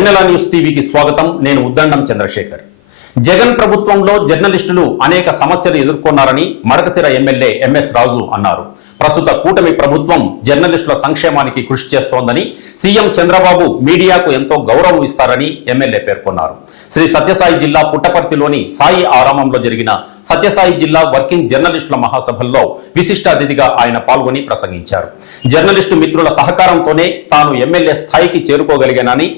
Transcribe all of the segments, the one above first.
వెన్నెల news టీవీకి స్వాగతం. నేను ఉద్దండం చంద్రశేఖర్. జగన్ ప్రభుత్వంలో జర్నలిస్టులు అనేక సమస్యలు ఎదుర్కొన్నారని మడకశిర ఎమ్మెల్యే ఎంఎస్ రాజు అన్నారు. ప్రస్తుత కూటమి ప్రభుత్వం జర్నలిస్టుల సంక్షేమానికి కృషి చేస్తోందని, సీఎం చంద్రబాబు మీడియాకు ఎంతో గౌరవం ఇస్తారని ఎమ్మెల్యే పేర్కొన్నారు. శ్రీ సత్యసాయి జిల్లా పుట్టపర్తిలోని సాయి ఆరామంలో జరిగిన సత్యసాయి జిల్లా వర్కింగ్ జర్నలిస్టుల మహాసభల్లో విశిష్ట అతిథిగా ఆయన పాల్గొని ప్రసంగించారు. జర్నలిస్టు మిత్రుల సహకారంతోనే తాను ఎమ్మెల్యే స్థాయికి చేరుకోగలిగానని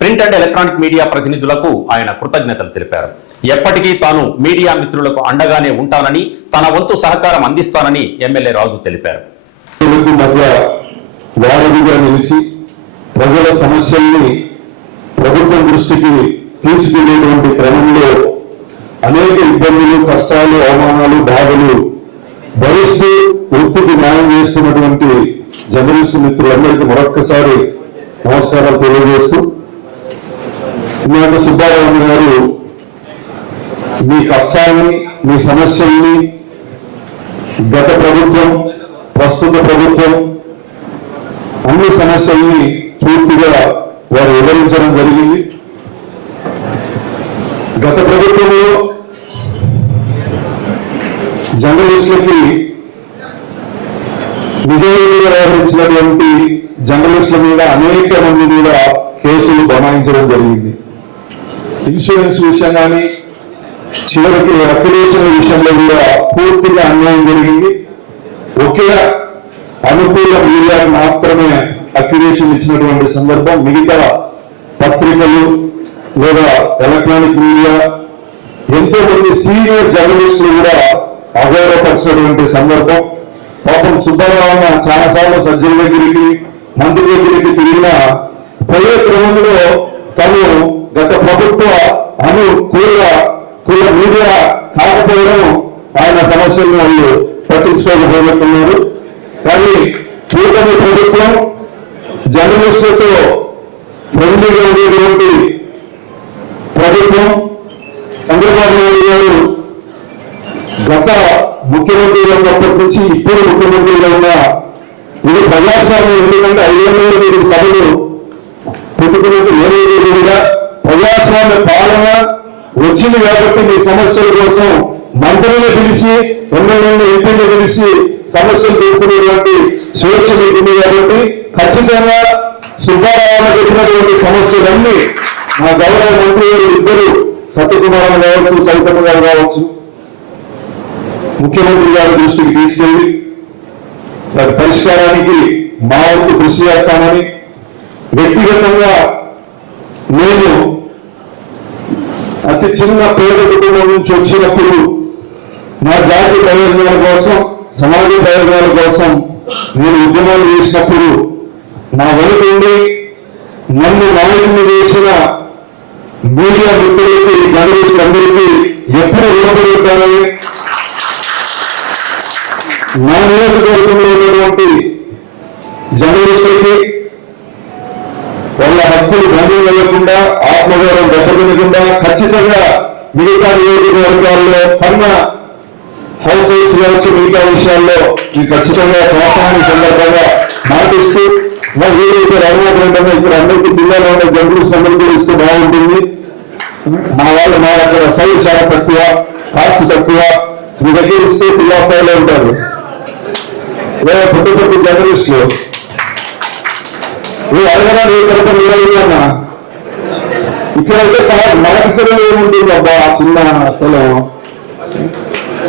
ప్రింట్ అండ్ ఎలక్ట్రానిక్ మీడియా ప్రతినిధులకు ఆయన కృతజ్ఞతలు తెలిపారు. ఎప్పటికీ తాను మీడియా మిత్రులకు అండగానే ఉంటానని, తన వంతు సహకారం అందిస్తానని ఎమ్మెల్యే రాజు తెలిపారు. ప్రజల సమస్యల్ని ప్రభుత్వం దృష్టికి తీసుకెళ్లేటువంటి క్రమంలో అనేక ఇబ్బందులు, కష్టాలు, అవమానాలు, బాధలు భరిస్తూ వృత్తికి న్యాయం చేస్తున్నటువంటి జర్నలిస్టు మిత్రులందరికీ మరొక్కసారి నమస్కారాలు తెలియజేస్తూ, సుబ్బారావు గారు మీ కష్టాన్ని, మీ సమస్యల్ని గత ప్రభుత్వం, ప్రస్తుత ప్రభుత్వం అన్ని సమస్యల్ని పూర్తిగా వారు వివరించడం జరిగింది. గత ప్రభుత్వంలో జర్నలిస్టులకి నిజాయితీగా వ్యవహరించినటువంటి జర్నలిస్టుల మీద అనేక మంది మీద కేసులు బనాయించడం జరిగింది. ఇన్సూరెన్స్ విషయం కానీ, చివరికి అక్యులేషన్ విషయంలో కూడా పూర్తిగా అన్యాయం జరిగింది. ఒకే అనుకూల మీడియాకు మాత్రమే అక్యులేషన్ ఇచ్చినటువంటి సందర్భం, మిగతా పత్రికలు లేదా ఎలక్ట్రానిక్ మీడియా ఎంతో మంది సీనియర్ జర్నలిస్టులు కూడా అగౌరవపరిచినటువంటి సందర్భం. పాపం సుబ్బారావు చాలాసార్లు సజ్జల దగ్గరికి, మంత్రి దగ్గరికి తిరిగిన పోయే క్రమంలో తను గత ప్రభుత్వ కుల మీడియా కాకపోవడం ఆయన సమస్యలను వాళ్ళు పట్టించుకోకపోతున్నారు. కానీ కూటమి ప్రభుత్వం జర్నలిస్టులతో ఫ్రెండ్లీగా ఉండేటువంటి ప్రభుత్వం. చంద్రబాబు నాయుడు గారు గత ముఖ్యమంత్రిగా ఉన్నప్పటి నుంచి ఇప్పుడు ముఖ్యమంత్రిగా ఉన్న ఇది ప్రజాస్వామ్యం. ఎందుకంటే 5 ఏళ్ళ మీరు సభలు పెట్టుకున్నట్టు ఏదైనా ప్రజాస్వామ్య పాలన వచ్చింది కాబట్టి మీ సమస్యల కోసం మంత్రులను పిలిచి, ఎమ్మెల్యేలను, ఎంపీలను పిలిచి సమస్యలు పెట్టుకునేటువంటి స్వేచ్ఛ మీకుంది కాబట్టి ఖచ్చితంగా సుబ్బారావు పెట్టినటువంటి సమస్యలన్నీ మా గౌరవ మంత్రి గారు ఇద్దరు సత్యకుమార్ కావచ్చు, సవితమ్మ గారు కావచ్చు, ముఖ్యమంత్రి గారి దృష్టికి తీసుకెళ్లి దాని పరిష్కారానికి మా వంతు కృషి చేస్తామని, వ్యక్తిగతంగా నేను అతి చిన్న పేద కుటుంబం నుంచి వచ్చినప్పుడు నా జాతి ప్రయోజనాల కోసం, సమాజ ప్రయోజనాల కోసం నేను ఉద్యమాలు చేసినప్పుడు నా వెనుకుండి నన్ను నాయకుని చేసిన మీడియా మిత్రులకి, జర్నలిస్టులందరికీ ఎప్పుడు రుణపడి ఉంటానని, నా నియోజకవర్గంలో ఉన్నటువంటి జర్నలిస్టులకి వాళ్ళ హక్కులు భంగం వేయకుండా, ఆత్మగౌరవం దెబ్బతినకుండా ఖచ్చితంగా మిగతా నియోజకవర్గాల్లో కన్న హౌస్ హోల్డ్స్ కావచ్చు, మిగతా విషయాల్లో మీకు ఖచ్చితంగా చేస్తామని సందర్భంగా మాటిస్తూ, మరి ఏదైతే రంగంలో ఇక్కడ అందరికీ జిల్లాలో ఉన్న జర్నలిస్ట్ అందరికీ ఇస్తే బాగుంటుంది. మా అక్కడ సైజ్ చాలా తక్కువ, కాస్ట్ తక్కువ, మీ దగ్గర ఇస్తే జిల్లా స్థాయిలో ఉంటారు. లేదా పుట్టుపట్టి జర్నలిస్టులు అడగడానికి ఏ కనుక మీరైనా ఇక్కడైతే మడకశిరలో ఏముంటుంది అబ్బా చిన్న స్థలం.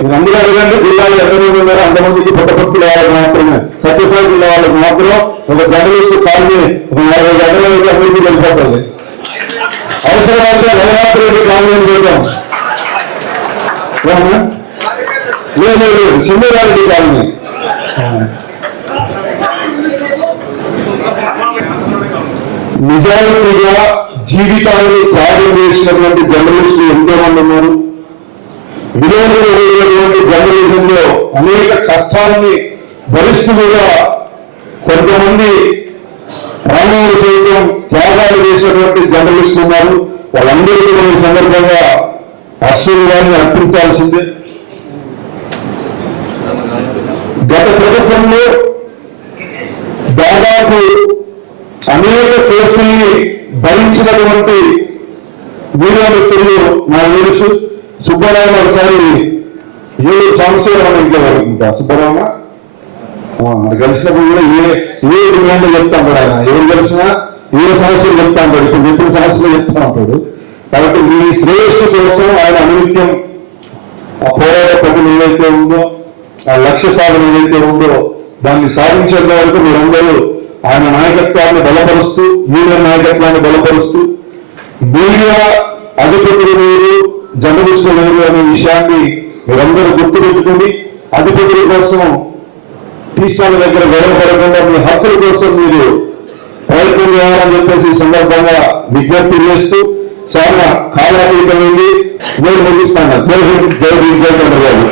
మీరు అందరూ అడగండి, జిల్లాలో ఎంతమంది ఉన్నారో అంతమందికి పుట్టపర్తి వాళ్ళకి మాత్రమే, సత్యసాయి జిల్లా వాళ్ళకి మాత్రం ఒక జర్నలిస్ట్ స్థాయిని 40 గంటలకి అందరికీ వెళ్ళిపోతుంది. అవసరమైతే రఘునాథరెడ్డి కాలనీ చూద్దాం, లేదు సింధురారెడ్డి కాలనీ. నిజాయితీగా జీవితాన్ని త్యాగం చేసినటువంటి జర్నలిస్టులు ఎంతో మంది ఉన్నారు. విలువైనటువంటి జర్నలిజంలో అనేక కష్టాలని భరిస్తూ కూడా కొంతమంది ప్రాణాలు సైతం త్యాగాలు చేసినటువంటి జర్నలిస్టులు ఉన్నారు. వాళ్ళందరికీ ఈ సందర్భంగా ఆశీర్వాదాన్ని అర్పించాల్సిందే. గత ప్రభుత్వంలో దాదాపు అనేక కేసుల్ని భరించినటువంటి మీడియా మిత్రులు నాకు తెలుసు. సుబ్బరామ ఒకసారి 7 సంవత్సరాలు ఇంకా సుబ్బరామ మరి కలిసినప్పుడు కూడా ఏ డిమాండ్ చెప్తా ఉంటాడు ఆయన. ఎవరు కలిసినా ఏ సమస్యలు చెప్తా ఉంటాడు. ఇప్పుడు చెప్పిన సమస్యలు చెప్తా ఉంటాడు. కాబట్టి మీ శ్రేయస్సు కోసం ఆయన అనునిత్యం ఆ పోరాట పట్టు ఏదైతే ఉందో, ఆ లక్ష్య సాధన ఏదైతే ఉందో దాన్ని సాధించేంత వరకు మీరందరూ ఆయన నాయకత్వాన్ని బలపరుస్తూ, యూనియన్ నాయకత్వాన్ని బలపరుస్తూ, మీడియా అధిపతులు మీరు, జర్నలిస్టులు మీరు అనే విషయాన్ని మీరందరూ గుర్తుపెట్టుకుని అధిపతుల కోసం టీసాల దగ్గర గొడవపడకుండా మీ హక్కుల కోసం మీరు ప్రయత్నం చేయాలని చెప్పేసి ఈ సందర్భంగా విజ్ఞప్తి చేస్తూ చాలా కాలాతీతమైంది. నేను ముగిస్తాను. జై హింద్, జై చంద్రబాబు.